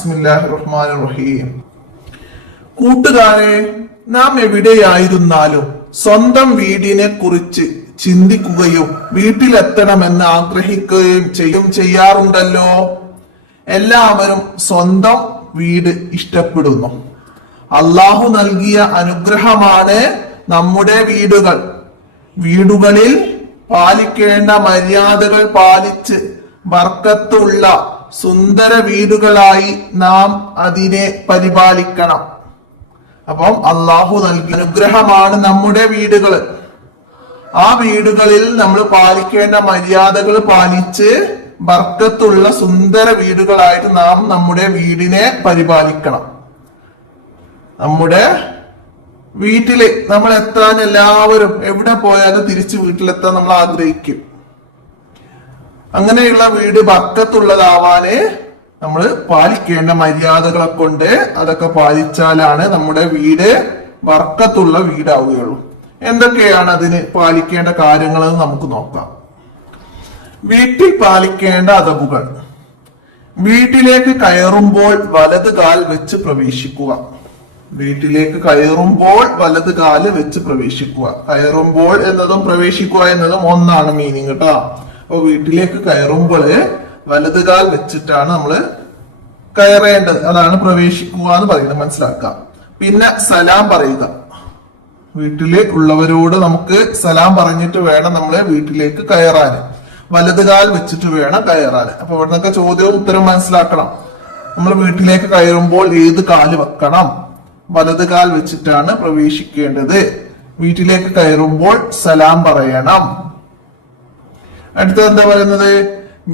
ബിസ്മില്ലാഹിർ റഹ്മാനിർ റഹീം. കൂട്ടുകാരെ, നാം എവിടെയായിരുന്നാലും സ്വന്തം വീടിനെ കുറിച്ച് ചിന്തിക്കുകയും വീട്ടിലെത്തണമെന്ന് ആഗ്രഹിക്കുകയും ചെയ്യാറുണ്ടല്ലോ. എല്ലാവരും സ്വന്തം വീട് ഇഷ്ടപ്പെടുന്നു. അള്ളാഹു നൽകിയ അനുഗ്രഹമാണ് നമ്മുടെ വീടുകൾ. വീടുകളിൽ പാലിക്കേണ്ട മര്യാദകൾ പാലിച്ച് ബർക്കത്തുള്ള സുന്ദര വീടുകളായി നാം അതിനെ പരിപാലിക്കണം. അപ്പം അള്ളാഹു നൽകിയ അനുഗ്രഹമാണ് നമ്മുടെ വീടുകൾ. ആ വീടുകളിൽ നമ്മൾ പാലിക്കേണ്ട മര്യാദകൾ പാലിച്ച് ബർക്കത്തുള്ള സുന്ദര വീടുകളായിട്ട് നാം നമ്മുടെ വീടിനെ പരിപാലിക്കണം. നമ്മുടെ വീട്ടില് നമ്മൾ എത്താൻ എല്ലാവരും എവിടെ പോയാലും തിരിച്ച് വീട്ടിലെത്താൻ നമ്മൾ ആഗ്രഹിക്കും. അങ്ങനെയുള്ള വീട് ബർക്കത്തുള്ളതാവാന് നമ്മൾ പാലിക്കേണ്ട മര്യാദകളെ കൊണ്ട് അതൊക്കെ പാലിച്ചാലാണ് നമ്മുടെ വീട് ബർക്കത്തുള്ള വീടാവുകയുള്ളൂ. എന്തൊക്കെയാണ് അതിന് പാലിക്കേണ്ട കാര്യങ്ങൾ എന്ന് നമുക്ക് നോക്കാം. വീട്ടിൽ പാലിക്കേണ്ട അദബുകൾ. വീട്ടിലേക്ക് കയറുമ്പോൾ വലത് കാൽ വെച്ച് പ്രവേശിക്കുക. വീട്ടിലേക്ക് കയറുമ്പോൾ വലത് കാല് വെച്ച് പ്രവേശിക്കുക. കയറുമ്പോൾ എന്നതും പ്രവേശിക്കുക എന്നതും ഒന്നാണ് മീനിങ് കേട്ടോ. അപ്പൊ വീട്ടിലേക്ക് കയറുമ്പോൾ വലത് കാൽ വെച്ചിട്ടാണ് നമ്മള് കയറേണ്ടത്. അതാണ് പ്രവേശിക്കുക എന്ന് പറയുന്നത്, മനസ്സിലാക്കാം. പിന്നെ സലാം പറയുക. വീട്ടില് ഉള്ളവരോട് നമുക്ക് സലാം പറഞ്ഞിട്ട് വേണം നമ്മള് വീട്ടിലേക്ക് കയറാൻ. വലത് കാൽ വെച്ചിട്ട് വേണം കയറാൻ. അപ്പൊ ഇവിടെ നിന്നൊക്കെ ചോദ്യവും ഉത്തരം മനസ്സിലാക്കണം. നമ്മൾ വീട്ടിലേക്ക് കയറുമ്പോൾ ഏത് കാല് വെക്കണം? വലത് കാൽ വെച്ചിട്ടാണ് പ്രവേശിക്കേണ്ടത്. വീട്ടിലേക്ക് കയറുമ്പോൾ സലാം പറയണം. അടുത്തത് എന്താ പറയുന്നത്?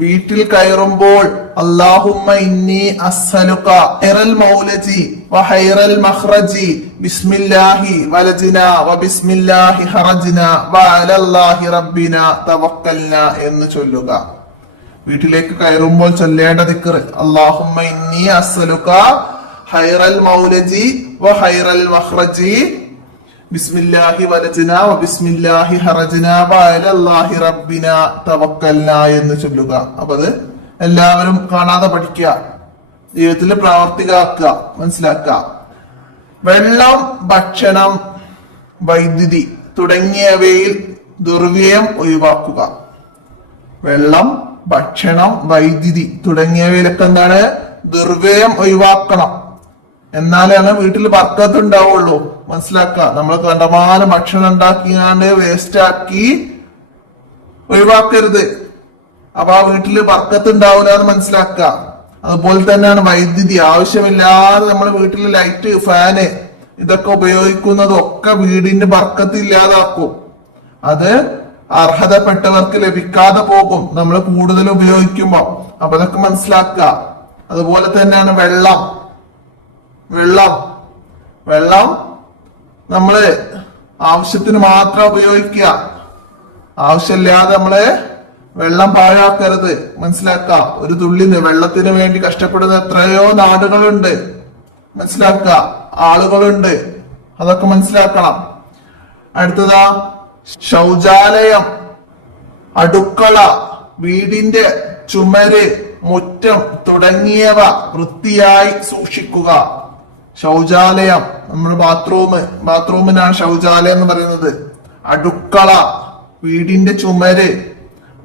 വീട്ടിൽ കയറുമ്പോൾ അല്ലാഹുമ്മ ഇന്നി അസ്അലുക ഖൈറൽ മൗലജി വഖൈറൽ മഖ്റജി ബിസ്മില്ലാഹി വലജ്നാ വബിസ്മില്ലാഹി ഖറജ്നാ വഅലല്ലാഹി റബ്ബിനാ തവക്കൽനാ എന്ന് ചൊല്ലുക. വീട്ടിലേക്ക് കയറുമ്പോൾ ചൊല്ലേണ്ട ദിക്ർ അല്ലാഹുമ്മ ഇന്നി അസ്അലുക ഖൈറൽ മൗലജി വഖൈറൽ മഖ്റജി ബിസ്മില്ലാഹി വലജ്നാ വബിസ്മില്ലാഹി ഖറജ്നാ വഅലല്ലാഹി റബ്ബിനാ തവക്കൽനാ എന്ന് ചൊല്ലുക. അപ്പൊ അത് എല്ലാവരും കാണാതെ പഠിക്കുക, ജീവിതത്തിൽ പ്രാവർത്തികമാക്കുക, മനസ്സിലാക്കുക. വെള്ളം, ഭക്ഷണം, വൈദ്യുതി തുടങ്ങിയവയിൽ ദുർവ്യയം ഒഴിവാക്കുക. വെള്ളം, ഭക്ഷണം, വൈദ്യുതി തുടങ്ങിയവയിലൊക്കെ എന്താണ്? ദുർവ്യയം ഒഴിവാക്കണം. എന്നാലാണ് വീട്ടിൽ ബർക്കത്ത് ഉണ്ടാവുള്ളൂ. മനസ്സിലാക്കുക. നമ്മൾ കണ്ടമാനം ഭക്ഷണം ഉണ്ടാക്കിയാണ്ട് വേസ്റ്റ് ആക്കി ഒഴിവാക്കരുത്. അപ്പൊ ആ വീട്ടില് ബർക്കത്ത് ഉണ്ടാവില്ല എന്ന് മനസ്സിലാക്കുക. അതുപോലെ തന്നെയാണ് വൈദ്യുതി. ആവശ്യമില്ലാതെ നമ്മൾ വീട്ടിൽ ലൈറ്റ്, ഫാന് ഇതൊക്കെ ഉപയോഗിക്കുന്നതും ഒക്കെ വീടിന്റെ ബർക്കത്ത് ഇല്ലാതാക്കും. അത് അർഹതപ്പെട്ടവർക്ക് ലഭിക്കാതെ പോകും നമ്മൾ കൂടുതൽ ഉപയോഗിക്കുമ്പോ. അപ്പൊ അതൊക്കെ മനസ്സിലാക്കുക. അതുപോലെ തന്നെയാണ് വെള്ളം. നമ്മള് ആവശ്യത്തിന് മാത്രം ഉപയോഗിക്കുക. ആവശ്യമില്ലാതെ നമ്മള് വെള്ളം പാഴാക്കരുത്, മനസ്സിലാക്കുക. ഒരു തുള്ളി വെള്ളത്തിന് വേണ്ടി കഷ്ടപ്പെടുന്ന എത്രയോ നാടുകളുണ്ട്, മനസ്സിലാക്കുക. ആളുകളുണ്ട്, അതൊക്കെ മനസ്സിലാക്കണം. അടുത്തതാ ശൗചാലയം, അടുക്കള, വീടിന്റെ ചുമര്, മുറ്റം തുടങ്ങിയവ വൃത്തിയായി സൂക്ഷിക്കുക. ശൗചാലയം, നമ്മുടെ ബാത്റൂമിനാണ് ശൗചാലയം എന്ന് പറയുന്നത്. അടുക്കള, വീടിന്റെ ചുമര്,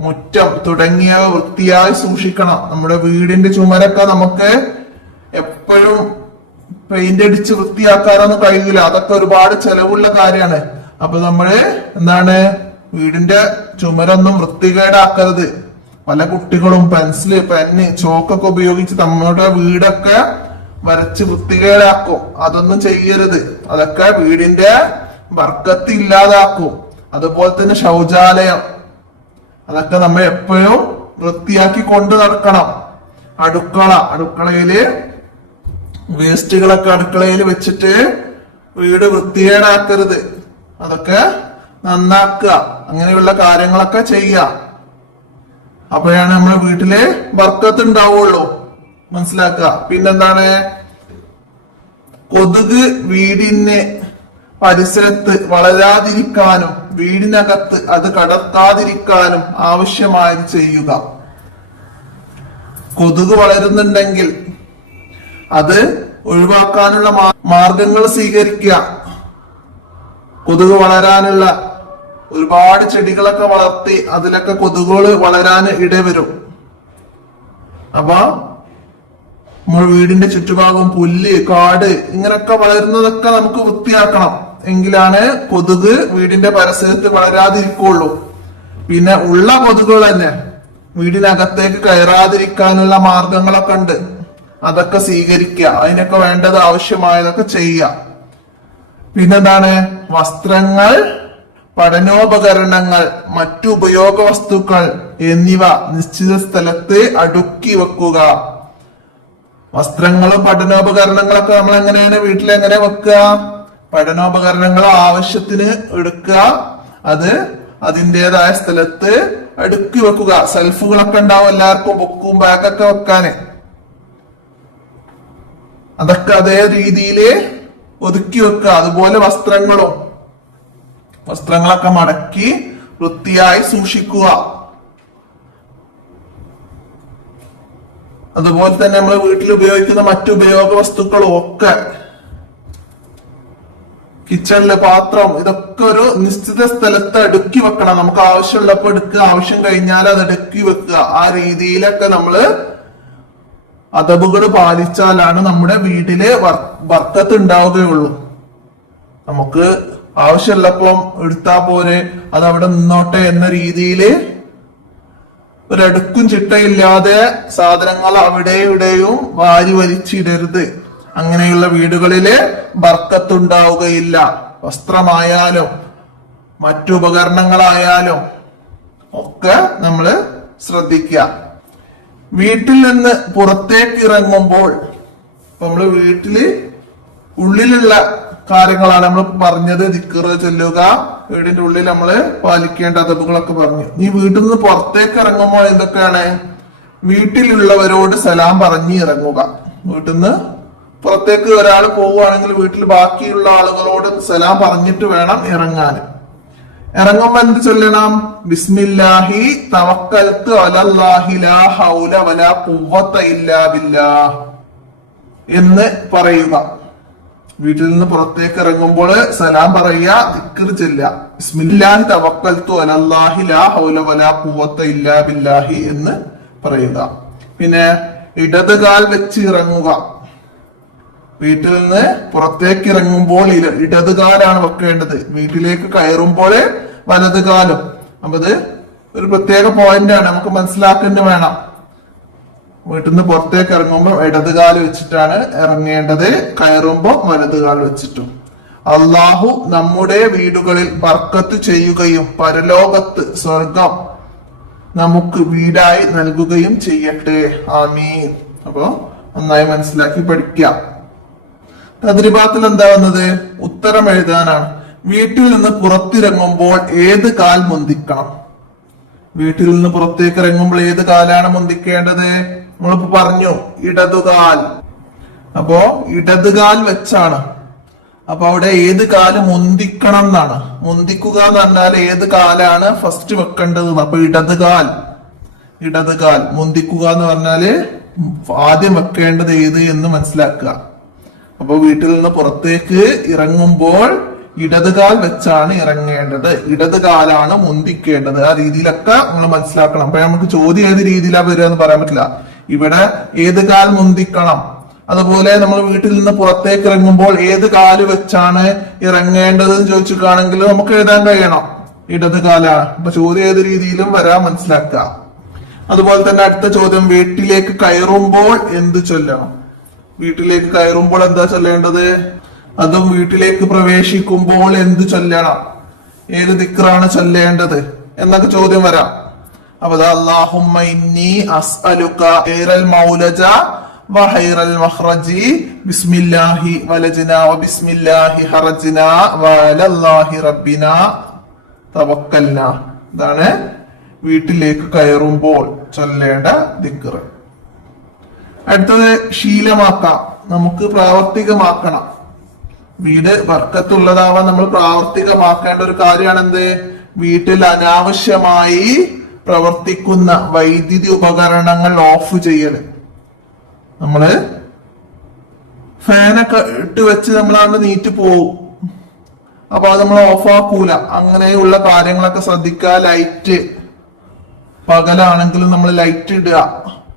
മുറ്റം തുടങ്ങിയവ വൃത്തിയായി സൂക്ഷിക്കണം. നമ്മുടെ വീടിന്റെ ചുമരൊക്കെ നമുക്ക് എപ്പോഴും പെയിന്റ് അടിച്ച് വൃത്തിയാക്കാനൊന്നും കഴിയില്ല. അതൊക്കെ ഒരുപാട് ചെലവുള്ള കാര്യമാണ്. അപ്പൊ നമ്മള് എന്താണ്, വീടിന്റെ ചുമരൊന്നും വൃത്തികേടാക്കരുത്. പല കുട്ടികളും പെൻസില്, പെന്ന്, ചോക്കൊക്കെ ഉപയോഗിച്ച് നമ്മുടെ വീടൊക്കെ വരച്ച് വൃത്തികേടാക്കും. അതൊന്നും ചെയ്യരുത്. അതൊക്കെ വീടിന്റെ ബർക്കത്ത് ഇല്ലാതാക്കും. അതുപോലെ തന്നെ ശൗചാലയം, അതൊക്കെ നമ്മൾ എപ്പോഴും വൃത്തിയാക്കി കൊണ്ടു നടക്കണം. അടുക്കളയില് വേസ്റ്റുകളൊക്കെ അടുക്കളയിൽ വെച്ചിട്ട് വീട് വൃത്തികേടാക്കരുത്. അതൊക്കെ നന്നാക്കുക. അങ്ങനെയുള്ള കാര്യങ്ങളൊക്കെ ചെയ്യാം. അപ്പോഴാണ് നമ്മുടെ വീട്ടില് ബർക്കത്ത് ഉണ്ടാവുള്ളൂ, മനസ്സിലാക്കുക. പിന്നെന്താണ്? കൊതുക് വീടിന് പരിസരത്ത് വളരാതിരിക്കാനും വീടിനകത്ത് അത് കടത്താതിരിക്കാനും ആവശ്യമായത് ചെയ്യുക. കൊതുക് വളരുന്നുണ്ടെങ്കിൽ അത് ഒഴിവാക്കാനുള്ള മാർഗങ്ങൾ സ്വീകരിക്കുക. കൊതുക് വളരാനുള്ള ഒരുപാട് ചെടികളൊക്കെ വളർത്തി അതിലൊക്കെ കൊതുകുകൾ വളരാൻ ഇടവരും. അപ്പൊ നമ്മൾ വീടിന്റെ ചുറ്റുഭാഗം പുല്ല്, കാട് ഇങ്ങനൊക്കെ വളരുന്നതൊക്കെ നമുക്ക് വൃത്തിയാക്കണം. എങ്കിലാണ് കൊതുക് വീടിന്റെ പരിസരത്ത് വളരാതിരിക്കുള്ളൂ. പിന്നെ ഉള്ള കൊതുകുകൾ തന്നെ വീടിനകത്തേക്ക് കയറാതിരിക്കാനുള്ള മാർഗങ്ങളൊക്കെ ഉണ്ട്. അതൊക്കെ സ്വീകരിക്കുക. അതിനൊക്കെ വേണ്ടത് ആവശ്യമായതൊക്കെ ചെയ്യുക. പിന്നെന്താണ്? വസ്ത്രങ്ങൾ, പഠനോപകരണങ്ങൾ, മറ്റു ഉപയോഗ വസ്തുക്കൾ എന്നിവ നിശ്ചിത സ്ഥലത്ത് അടുക്കി വെക്കുക. വസ്ത്രങ്ങളും പഠനോപകരണങ്ങളൊക്കെ നമ്മൾ എങ്ങനെയാണ് വീട്ടിലെങ്ങനെ വെക്കുക? പഠനോപകരണങ്ങൾ ആവശ്യത്തിന് എടുക്കുക, അത് അതിൻ്റെതായ സ്ഥലത്ത് അടുക്കി വെക്കുക. സെൽഫുകളൊക്കെ ഉണ്ടാവും എല്ലാവർക്കും, ബുക്കും ബാഗൊക്കെ വെക്കാന്. അതൊക്കെ അതേ രീതിയില് ഒതുക്കി വെക്കുക. അതുപോലെ വസ്ത്രങ്ങളൊക്കെ മടക്കി വൃത്തിയായി സൂക്ഷിക്കുക. അതുപോലെ തന്നെ നമ്മൾ വീട്ടിൽ ഉപയോഗിക്കുന്ന മറ്റു ഉപയോഗ വസ്തുക്കളും ഒക്കെ, കിച്ചണിലെ പാത്രം, ഇതൊക്കെ ഒരു നിശ്ചിത സ്ഥലത്ത് അടുക്കി വെക്കണം. നമുക്ക് ആവശ്യമുള്ളപ്പോ എടുക്കുക, ആവശ്യം കഴിഞ്ഞാൽ അത് അടുക്കി വെക്കുക. ആ രീതിയിലൊക്കെ നമ്മള് അദബുകൾ പാലിച്ചാലാണ് നമ്മുടെ വീട്ടില് ബർക്കത്ത് ഉണ്ടാവുകയുള്ളൂ. നമുക്ക് ആവശ്യമുള്ളപ്പം എടുത്താ പോരെ, അത് അവിടെ നിന്നോട്ടെ എന്ന രീതിയില് ഒരടുക്കും ചിട്ടയില്ലാതെ സാധനങ്ങൾ അവിടെ ഇവിടെയും വാരി വലിച്ചിടരുത്. അങ്ങനെയുള്ള വീടുകളില് ബർക്കത്തുണ്ടാവുകയില്ല. വസ്ത്രമായാലും മറ്റു ഉപകരണങ്ങളായാലും ഒക്കെ നമ്മള് ശ്രദ്ധിക്കുക. വീട്ടിൽ നിന്ന് പുറത്തേക്ക് ഇറങ്ങുമ്പോൾ നമ്മള് വീട്ടില് ഉള്ളിലുള്ള കാര്യങ്ങളാണ് നമ്മൾ പറഞ്ഞത്. ദിക്റ് ചൊല്ലുക, വീടിന്റെ ഉള്ളിൽ നമ്മള് പാലിക്കേണ്ട അദബുകളൊക്കെ പറഞ്ഞു. ഈ വീട്ടിൽ നിന്ന് പുറത്തേക്ക് ഇറങ്ങുമ്പോൾ എന്തൊക്കെയാണ്? വീട്ടിലുള്ളവരോട് സലാം പറഞ്ഞ് ഇറങ്ങുക. വീട്ടിൽ നിന്ന് പുറത്തേക്ക് ഒരാൾ പോവുകയാണെങ്കിൽ വീട്ടിൽ ബാക്കിയുള്ള ആളുകളോട് സലാം പറഞ്ഞിട്ട് വേണം ഇറങ്ങാൻ. ഇറങ്ങുമ്പോ എന്ത് ചൊല്ലണം? ബിസ്മില്ലാഹി തവക്കൽതു അലല്ലാഹി ലാ ഹൗല വലാ ഖുവത ഇല്ലാ ബില്ലാഹ് എന്ന് പറയുക. വീട്ടിൽ നിന്ന് പുറത്തേക്ക് ഇറങ്ങുമ്പോൾ സലാം പറയുക, ദിക്ർ ചൊല്ലുക. ബിസ്മില്ലാഹി തവക്കൽതു അലല്ലാഹി ലാ ഹൗല വലാ ഖുവത ഇല്ലാ ബില്ലാഹി എന്ന് പറയുക. പിന്നെ ഇടത് കാൽ വെച്ച് ഇറങ്ങുക. വീട്ടിൽ നിന്ന് പുറത്തേക്ക് ഇറങ്ങുമ്പോൾ ഇടത് കാലാണ് വെക്കേണ്ടത്. വീട്ടിലേക്ക് കയറുമ്പോൾ വലത് കാലും. അപ്പൊ ഇത് ഒരു പ്രത്യേക പോയിന്റ് ആണ്, നമുക്ക് മനസ്സിലാക്കേണ്ടി വേണം. വീട്ടിൽ നിന്ന് പുറത്തേക്ക് ഇറങ്ങുമ്പോൾ ഇടത് കാല് വെച്ചിട്ടാണ് ഇറങ്ങേണ്ടത്, കയറുമ്പോൾ വലത് കാൽ വെച്ചിട്ടും. അള്ളാഹു നമ്മുടെ വീടുകളിൽ ബർക്കത്ത് ചെയ്യുകയും പരലോകത്ത് സ്വർഗം നമുക്ക് വീടായി നൽകുകയും ചെയ്യട്ടെ. ആമീൻ. അപ്പൊ നന്നായി മനസ്സിലാക്കി പഠിക്കാം. തദ്രിബാത്തിൽ എന്താ വന്നത്? ഉത്തരം എഴുതാനാണ്. വീട്ടിൽ നിന്ന് പുറത്തിറങ്ങുമ്പോൾ ഏത് കാൽ മുന്തിക്കണം? വീട്ടിൽ നിന്ന് പുറത്തേക്ക് ഇറങ്ങുമ്പോൾ ഏത് കാലാണ് മുന്തിക്കേണ്ടത്? നമ്മളിപ്പോ പറഞ്ഞു ഇടതുകാൽ. അപ്പോ ഇടതുകാൽ വെച്ചാണ്. അപ്പൊ അവിടെ ഏത് കാല് മുന്തിക്കണം എന്നാണ്. മുന്തിക്കുക എന്ന് പറഞ്ഞാൽ ഏത് കാലാണ് ഫസ്റ്റ് വെക്കേണ്ടത്. അപ്പൊ ഇടതുകാൽ. മുന്തിക്കുക എന്ന് പറഞ്ഞാല് ആദ്യം വെക്കേണ്ടത് ഏത് എന്ന് മനസ്സിലാക്കുക. അപ്പൊ വീട്ടിൽ നിന്ന് പുറത്തേക്ക് ഇറങ്ങുമ്പോൾ ഇടതുകാൽ വെച്ചാണ് ഇറങ്ങേണ്ടത്. ഇടതുകാലാണ് മുന്തിക്കേണ്ടത്. ആ രീതിയിലൊക്കെ നമ്മൾ മനസ്സിലാക്കണം. അപ്പൊ നമുക്ക് ചോദ്യം ഏത് രീതിയിലാ വരിക എന്ന് പറയാൻ പറ്റില്ല. ഇവിടെ ഏത് കാൽ മുന്തിക്കണം. അതുപോലെ നമ്മൾ വീട്ടിൽ നിന്ന് പുറത്തേക്ക് ഇറങ്ങുമ്പോൾ ഏത് കാല് വെച്ചാണ് ഇറങ്ങേണ്ടത് എന്ന് ചോദിച്ചിട്ടാണെങ്കിൽ നമുക്ക് എഴുതാൻ കഴിയണം ഇടതുകാലാണ്. അപ്പൊ ചോദ്യം ഏത് രീതിയിലും വരാൻ മനസ്സിലാക്കുക. അതുപോലെ തന്നെ അടുത്ത ചോദ്യം, വീട്ടിലേക്ക് കയറുമ്പോൾ എന്ത് ചൊല്ലണം? വീട്ടിലേക്ക് കയറുമ്പോൾ എന്താ ചൊല്ലേണ്ടത്? അതും വീട്ടിലേക്ക് പ്രവേശിക്കുമ്പോൾ എന്ത് ചൊല്ലണം? ഏത് ദിക്റാണ് ചൊല്ലേണ്ടത് എന്നൊക്കെ ചോദ്യം വരാം. അപ്പൊ അല്ലാഹുമ്മ ഇന്നി അസ്അലുക ഖൈറൽ മൗലജ വഖൈറൽ മഖ്റജി ബിസ്മില്ലാഹി വലജ്നാ വബിസ്മില്ലാഹി ഹറജ്നാ വഅലല്ലാഹി റബ്ബിനാ തവക്കൽനാ. ഇതാണ് വീട്ടിലേക്ക് കയറുമ്പോൾ ചൊല്ലേണ്ട ദിക്ർ. അടുത്തത് ശീലമാക്കാം, നമുക്ക് പ്രാവർത്തികമാക്കണം. വീട് ബർക്കത്തുള്ളതാവാൻ നമ്മൾ പ്രാവർത്തികമാക്കേണ്ട ഒരു കാര്യമാണ് എന്ത്? വീട്ടിൽ അനാവശ്യമായി പ്രവർത്തിക്കുന്ന വൈദ്യുതി ഉപകരണങ്ങൾ ഓഫ് ചെയ്യല്. നമ്മള് ഫാനൊക്കെ ഇട്ട് വെച്ച് നമ്മളാണ്ട് നീറ്റ് പോവും. അപ്പൊ അത് നമ്മൾ ഓഫാക്കൂല. അങ്ങനെയുള്ള കാര്യങ്ങളൊക്കെ ശ്രദ്ധിക്കുക. ലൈറ്റ് പകലാണെങ്കിലും നമ്മൾ ലൈറ്റ് ഇടുക,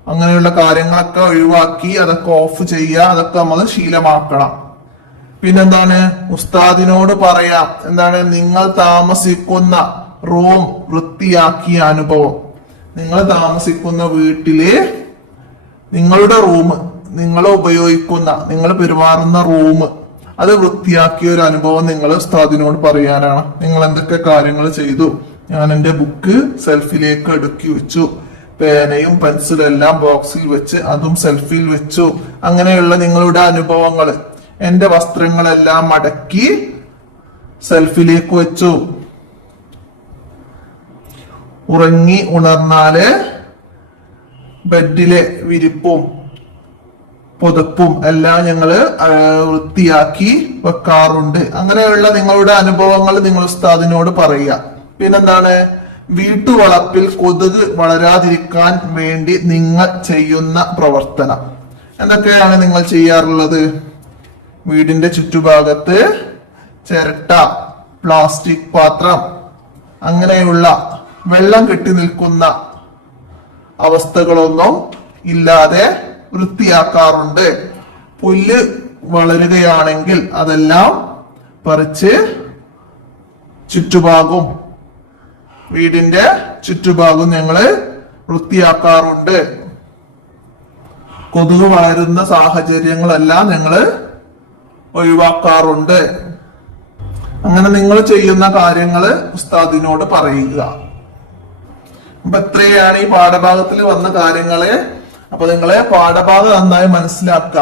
അങ്ങനെയുള്ള കാര്യങ്ങളൊക്കെ ഒഴിവാക്കി അതൊക്കെ ഓഫ് ചെയ്യുക. അതൊക്കെ നമ്മൾ ശീലമാക്കണം. പിന്നെന്താണ്, ഉസ്താദിനോട് പറയാം. എന്താണ്, നിങ്ങൾ താമസിക്കുന്ന റൂം വൃത്തിയാക്കിയ അനുഭവം. നിങ്ങൾ താമസിക്കുന്ന വീട്ടില് നിങ്ങളുടെ റൂം, നിങ്ങൾ ഉപയോഗിക്കുന്ന, നിങ്ങൾ പെരുമാറുന്ന റൂം, അത് വൃത്തിയാക്കിയ ഒരു അനുഭവം നിങ്ങൾ ഉസ്താദിനോട് പറയാനാണ്. നിങ്ങൾ എന്തൊക്കെ കാര്യങ്ങൾ ചെയ്തു? ഞാൻ എന്റെ ബുക്ക് സെൽഫിലേക്ക് അടുക്കി വെച്ചു, പേനയും പെൻസിലും എല്ലാം ബോക്സിൽ വെച്ച് അതും സെൽഫിൽ വെച്ചു. അങ്ങനെയുള്ള നിങ്ങളുടെ അനുഭവങ്ങൾ. എന്റെ വസ്ത്രങ്ങളെല്ലാം മടക്കി സെൽഫിലേക്ക് വെച്ചു. ഉറങ്ങി ഉണർന്നാല് ബെഡിലെ വിരിപ്പും പുതപ്പും എല്ലാം ഞങ്ങള് വൃത്തിയാക്കി വെക്കാറുണ്ട്. അങ്ങനെയുള്ള നിങ്ങളുടെ അനുഭവങ്ങൾ നിങ്ങൾ ഉസ്താദിനോട് പറയുക. പിന്നെന്താണ്, വീട്ടുവളപ്പിൽ കൊതുക് വളരാതിരിക്കാൻ വേണ്ടി നിങ്ങൾ ചെയ്യുന്ന പ്രവർത്തനം. എന്തൊക്കെയാണ് നിങ്ങൾ ചെയ്യാറുള്ളത്? വീടിന്റെ ചുറ്റുഭാഗത്ത് ചിരട്ട, പ്ലാസ്റ്റിക് പാത്രം, അങ്ങനെയുള്ള വെള്ളം കെട്ടി നിൽക്കുന്ന അവസ്ഥകളൊന്നും ഇല്ലാതെ വൃത്തിയാക്കാറുണ്ട്. പുല്ല് വളരുകയാണെങ്കിൽ അതെല്ലാം പറിച്ച് ചുറ്റുഭാഗവും, വീടിന്റെ ചുറ്റുഭാഗവും ഞങ്ങള് വൃത്തിയാക്കാറുണ്ട്. കൊതുക് വളരുന്ന സാഹചര്യങ്ങളെല്ലാം ഞങ്ങള് ഒഴിവാക്കാറുണ്ട്. അങ്ങനെ നിങ്ങൾ ചെയ്യുന്ന കാര്യങ്ങള് ഉസ്താദിനോട് പറയുക. അപ്പൊ ഇത്രയാണ് ഈ പാഠഭാഗത്തിൽ വന്ന കാര്യങ്ങള്. അപ്പൊ നിങ്ങളെ പാഠഭാഗം നന്നായി മനസ്സിലാക്കുക.